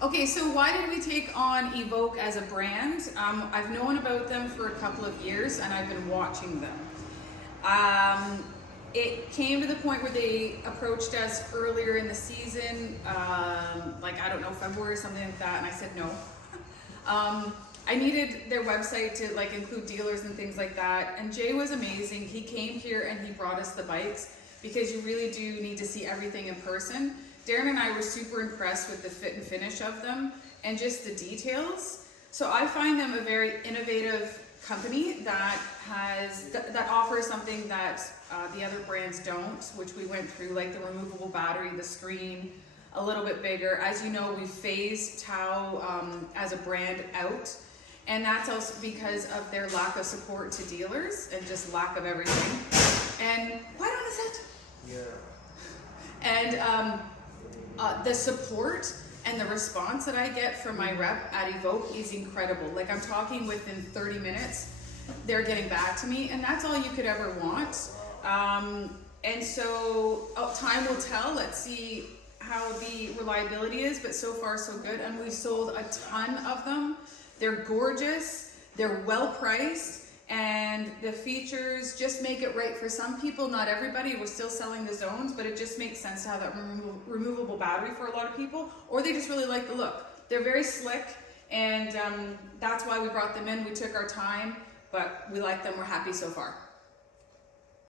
Okay, so why did we take on Evoque as a brand? I've known about them for a couple of years and I've been watching them. It came to the point where they approached us earlier in the season, like I don't know, February or something like that, and I said no. I needed their website to like include dealers and things like that, and Jay was amazing. He came here and he brought us the bikes because you really do need to see everything in person. Darren and I were super impressed with the fit and finish of them and just the details. So I find them a very innovative company that offers something that the other brands don't, which we went through, like the removable battery, the screen, a little bit bigger. As you know, we phased Tao as a brand out, and that's also because of their lack of support to dealers and just lack of everything. And what is it? Yeah. And the support and the response that I get from my rep at Evoque is incredible. Like, I'm talking within 30 minutes, they're getting back to me, and that's all you could ever want. And so time will tell. Let's see how the reliability is, but so far so good. And we've sold a ton of them. They're gorgeous, they're well priced, and the features just make it right for some people, not everybody. We're still selling the zones, but it just makes sense to have that removable battery for a lot of people, or they just really like the look. They're very slick, and that's why we brought them in. We took our time, but we like them. We're happy so far.